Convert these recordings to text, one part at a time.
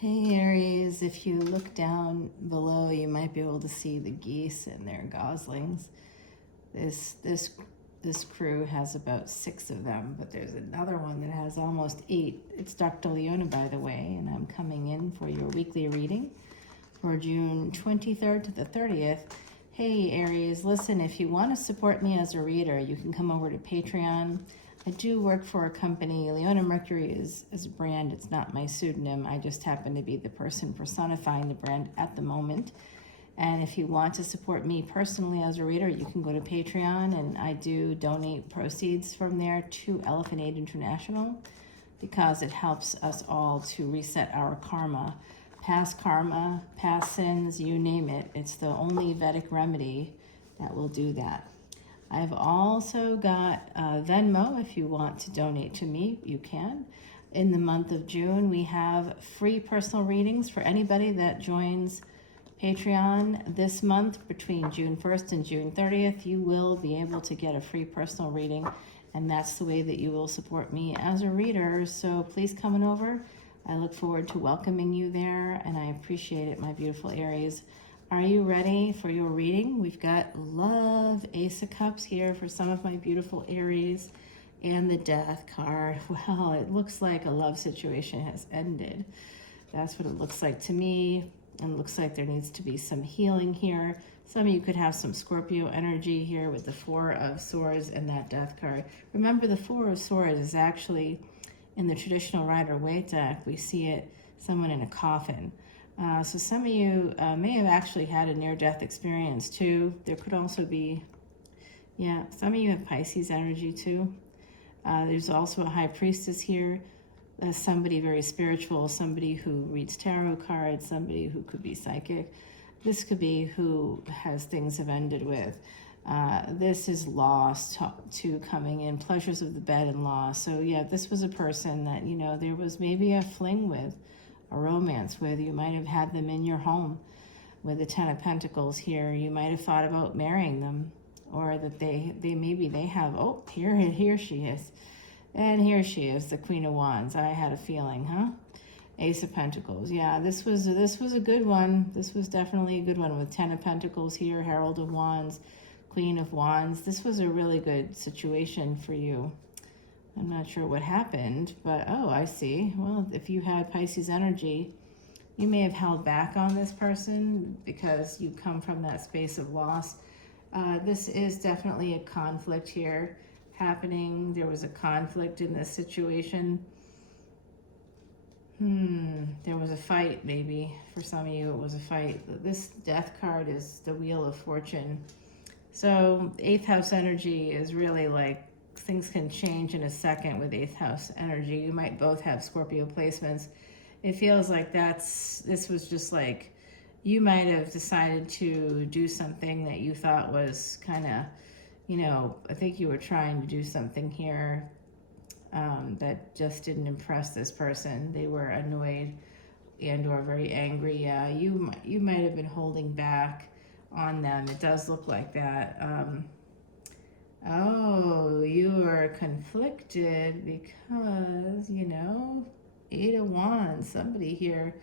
Hey Aries, if you look down below, you might be able to see the geese and their goslings. This crew has about 6 of them, but there's another one that has almost 8. It's Dr. Leona, by the way, and I'm coming in for your weekly reading for June 23rd to the 30th. Hey Aries, listen, if you want to support me as a reader, you can come over to Patreon. I do work for a company. Leona Mercury is a brand. It's not my pseudonym. I just happen to be the person personifying the brand at the moment. And if you want to support me personally as a reader, you can go to Patreon, and I do donate proceeds from there to Elephant Aid International because it helps us all to reset our karma, past sins, you name it. It's the only Vedic remedy that will do that. I've also got Venmo. If you want to donate to me, you can. In the month of June, we have free personal readings for anybody that joins Patreon this month. Between June 1st and June 30th, you will be able to get a free personal reading, and that's the way that you will support me as a reader. So please come on over. I look forward to welcoming you there, and I appreciate it, my beautiful Aries. Are you ready for your reading? We've got Love, Ace of Cups here for some of my beautiful Aries, and the Death card. Well, it looks like a love situation has ended. That's what it looks like to me. And it looks like there needs to be some healing here. Some of you could have some Scorpio energy here with the Four of Swords and that Death card. Remember, the Four of Swords is actually in the traditional Rider-Waite deck. We see it, someone in a coffin. So some of you may have actually had a near-death experience too. There could also be, some of you have Pisces energy too. There's also a High Priestess here. Somebody very spiritual, somebody who reads tarot cards, somebody who could be psychic. This could be who has things have ended with. This is loss to coming in, pleasures of the bed and loss. So yeah, this was a person that, there was maybe a fling with, a romance with. You might have had them in your home with the Ten of Pentacles here. You might have thought about marrying them, or that they have, oh, here she is. And here she is, the Queen of Wands. I had a feeling, huh? Ace of Pentacles. Yeah, this was a good one. This was definitely a good one with Ten of Pentacles here, Herald of Wands, Queen of Wands. This was a really good situation for you. I'm not sure what happened, but oh, I see. Well, if you had Pisces energy, you may have held back on this person because you come from that space of loss. This is definitely a conflict here happening. There was a conflict in this situation. There was a fight, maybe. For some of you, it was a fight. This Death card is the Wheel of Fortune. So 8th house energy is really like things can change in a second with 8th house energy. You might both have Scorpio placements. It feels like this was just like you might have decided to do something that you thought was kind of, I think you were trying to do something here that just didn't impress this person. They were annoyed and or very angry. Yeah, you might have been holding back on them. It does look like that. Oh, you were conflicted because, 8 of Wands. Somebody here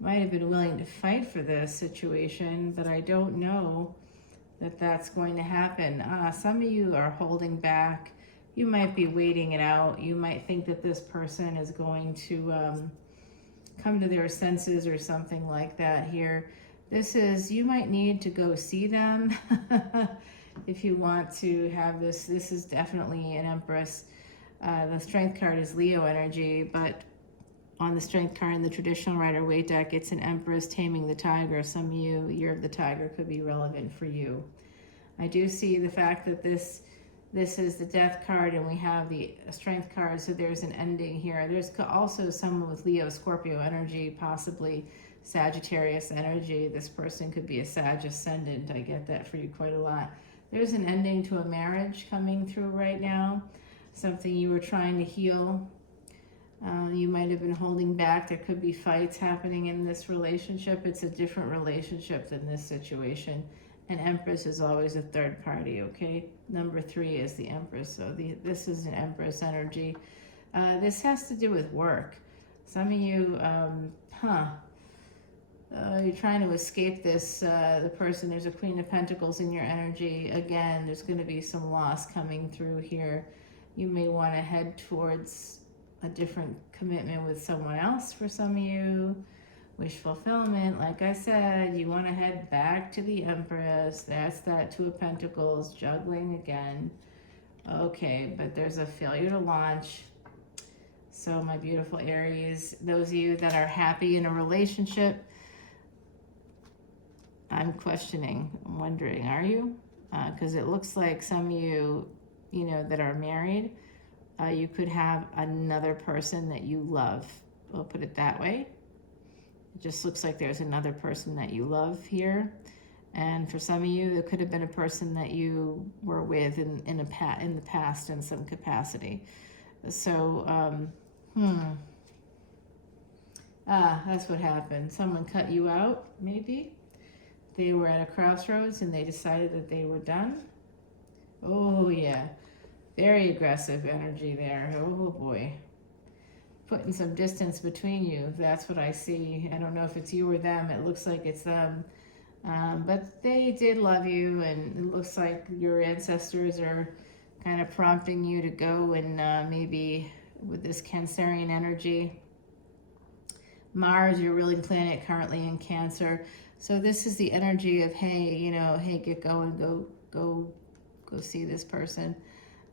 might have been willing to fight for this situation, but I don't know that that's going to happen. Some of you are holding back. You might be waiting it out. You might think that this person is going to come to their senses or something like that here. You might need to go see them if you want to have this. This is definitely an Empress. The Strength card is Leo energy, but on the Strength card in the traditional Rider-Waite deck, it's an Empress taming the tiger. Some of you, Year of the Tiger could be relevant for you. I do see the fact that this is the Death card, and we have the Strength card, so there's an ending here. There's also someone with Leo, Scorpio energy, possibly Sagittarius energy. This person could be a Sag Ascendant. I get that for you quite a lot. There's an ending to a marriage coming through right now, something you were trying to heal. You might have been holding back. There could be fights happening in this relationship. It's a different relationship than this situation. And Empress is always a third party, okay? Number 3 is the Empress, so this is an Empress energy. This has to do with work. Some of you You're trying to escape this, the person. There's a Queen of Pentacles in your energy. Again, there's going to be some loss coming through here. You may want to head towards a different commitment with someone else for some of you. Wish fulfillment, like I said, you want to head back to the Empress. That's that Two of Pentacles, juggling again. Okay, but there's a failure to launch. So my beautiful Aries, those of you that are happy in a relationship, I'm questioning, I'm wondering, are you? Because it looks like some of you, you know, that are married, you could have another person that you love. We'll put it that way. It just looks like there's another person that you love here. And for some of you, there could have been a person that you were with in the past in some capacity. So, that's what happened. Someone cut you out, maybe. They were at a crossroads and they decided that they were done. Oh, yeah. Very aggressive energy there. Oh, boy. Putting some distance between you. That's what I see. I don't know if it's you or them. It looks like it's them. But they did love you, and it looks like your ancestors are kind of prompting you to go and maybe with this Cancerian energy. Mars, your ruling planet, currently in Cancer. So this is the energy of, hey, you know, hey, get going, go see this person.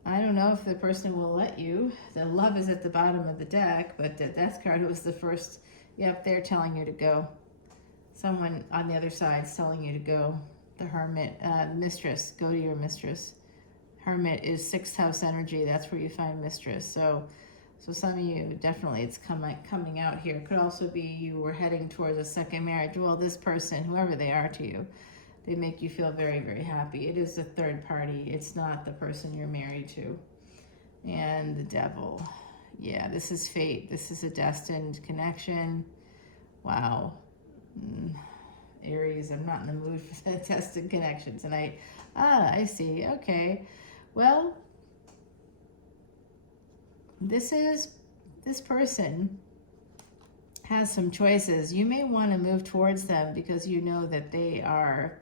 I don't know if the person will let you. The Love is at the bottom of the deck, but the Death card was the first. Yep, they're telling you to go. Someone on the other side is telling you to go. The Hermit, Mistress, go to your mistress. Hermit is 6th house energy. That's where you find mistress. So some of you, definitely it's coming out here. It could also be you were heading towards a second marriage. Well, this person, whoever they are to you, they make you feel very, very happy. It is the third party. It's not the person you're married to. And the Devil. Yeah, this is fate. This is a destined connection. Wow. Aries, I'm not in the mood for that destined connection tonight. I see. Okay. Well, this person has some choices. You may want to move towards them because you know that they are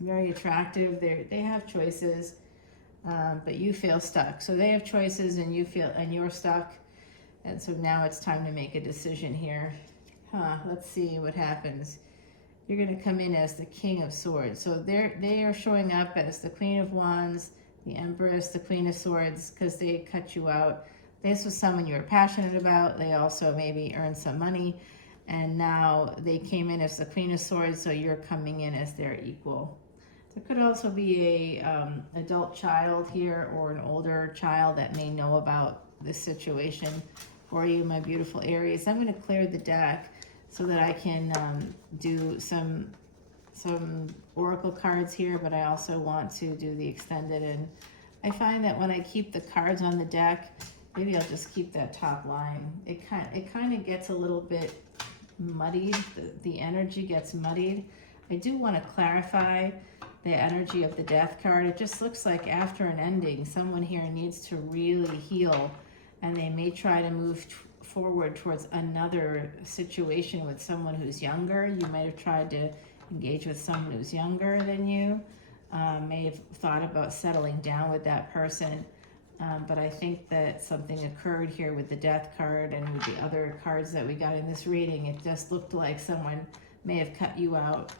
very attractive. They have choices, but you feel stuck. So they have choices and you're stuck. And so now it's time to make a decision here. Let's see what happens. You're going to come in as the King of Swords. So they are showing up as the Queen of Wands, the Empress, the Queen of Swords, because they cut you out. This was someone you were passionate about. They also maybe earned some money. And now they came in as the Queen of Swords, so you're coming in as their equal. There could also be a adult child here or an older child that may know about this situation for you, my beautiful Aries. I'm going to clear the deck so that I can do some oracle cards here, but I also want to do the extended. And I find that when I keep the cards on the deck, maybe I'll just keep that top line. It kind of gets a little bit muddied. The energy gets muddied. I do want to clarify the energy of the Death card. It just looks like after an ending, someone here needs to really heal, and they may try to move forward towards another situation with someone who's younger. You might have tried to engage with someone who's younger than you, may have thought about settling down with that person, but I think that something occurred here with the Death card and with the other cards that we got in this reading. It just looked like someone may have cut you out.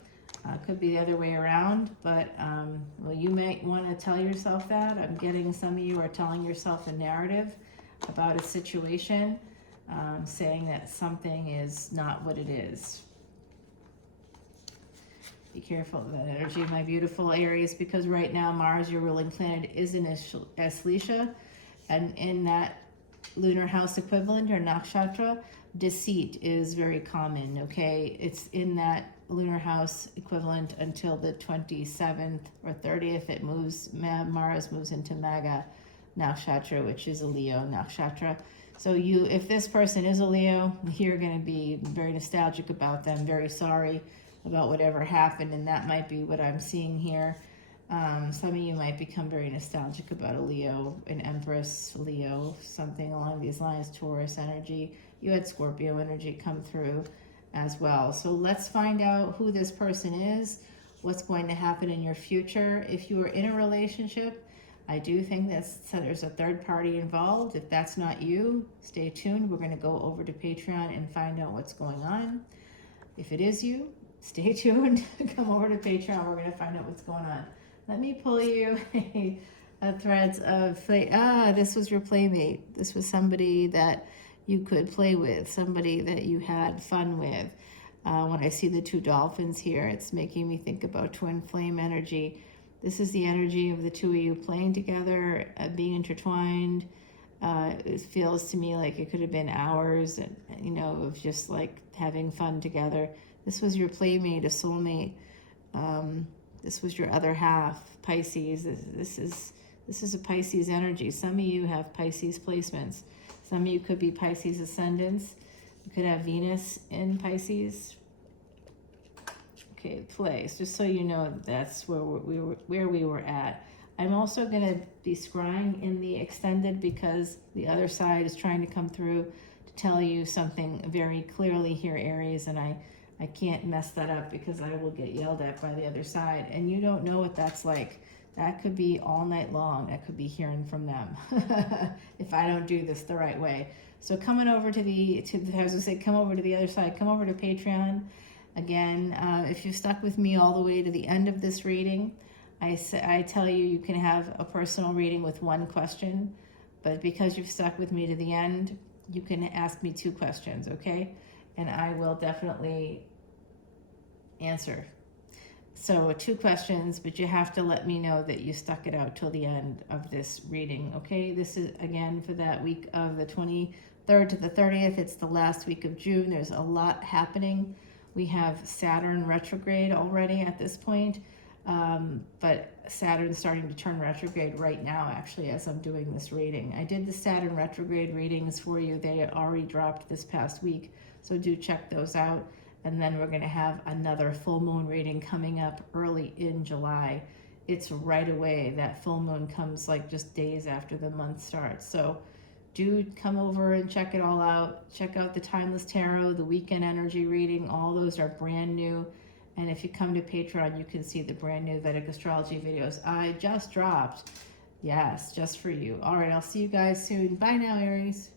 Could be the other way around, but well, you might want to tell yourself that. I'm getting some of you are telling yourself a narrative about a situation, saying that something is not what it is. Be careful of that energy, my beautiful Aries, because right now Mars, your ruling planet, is in Asleisha, and in that lunar house equivalent or nakshatra, deceit is very common, okay? It's in that lunar house equivalent until the 27th or 30th. It moves, Mars moves into Maga nakshatra, which is a Leo nakshatra. So if this person is a Leo, you're going to be very nostalgic about them, very sorry about whatever happened, and that might be what I'm seeing here. Some of you might become very nostalgic about a Leo, an Empress Leo, something along these lines, Taurus energy. you had Scorpio energy come through as well. So let's find out who this person is, what's going to happen in your future. If you are in a relationship, I do think that there's a third party involved. If that's not you, stay tuned. We're going to go over to Patreon and find out what's going on. If it is you, stay tuned. Come over to Patreon. We're going to find out what's going on. Let me pull you a threads of this was your playmate. This was somebody that you could play with, somebody that you had fun with. When I see the two dolphins here, it's making me think about twin flame energy. This is the energy of the two of you playing together, being intertwined. It feels to me like it could have been hours, and of just like having fun together. This was your playmate, a soulmate. This was your other half, Pisces. This is a Pisces energy. Some of you have Pisces placements. Some of you could be Pisces ascendants. You could have Venus in Pisces. Okay, place. Just so you know, that's where we were at. I'm also going to be scrying in the extended because the other side is trying to come through to tell you something very clearly here, Aries, and I can't mess that up because I will get yelled at by the other side, and you don't know what that's like. That could be all night long. That could be hearing from them if I don't do this the right way. So coming over come over to the other side. Come over to Patreon. Again, if you've stuck with me all the way to the end of this reading, I tell you, you can have a personal reading with one question, but because you've stuck with me to the end, you can ask me 2 questions, okay? And I will definitely answer. So 2 questions, but you have to let me know that you stuck it out till the end of this reading, okay? This is, again, for that week of the 23rd to the 30th. It's the last week of June. There's a lot happening. We have Saturn retrograde already at this point, but Saturn's starting to turn retrograde right now, actually, as I'm doing this reading. I did the Saturn retrograde readings for you. They already dropped this past week, so do check those out. And then we're going to have another full moon reading coming up early in July. It's right away. That full moon comes like just days after the month starts. So do come over and check it all out. Check out the Timeless Tarot, the weekend energy reading. All those are brand new. And if you come to Patreon, you can see the brand new Vedic Astrology videos I just dropped. Yes, just for you. All right, I'll see you guys soon. Bye now, Aries.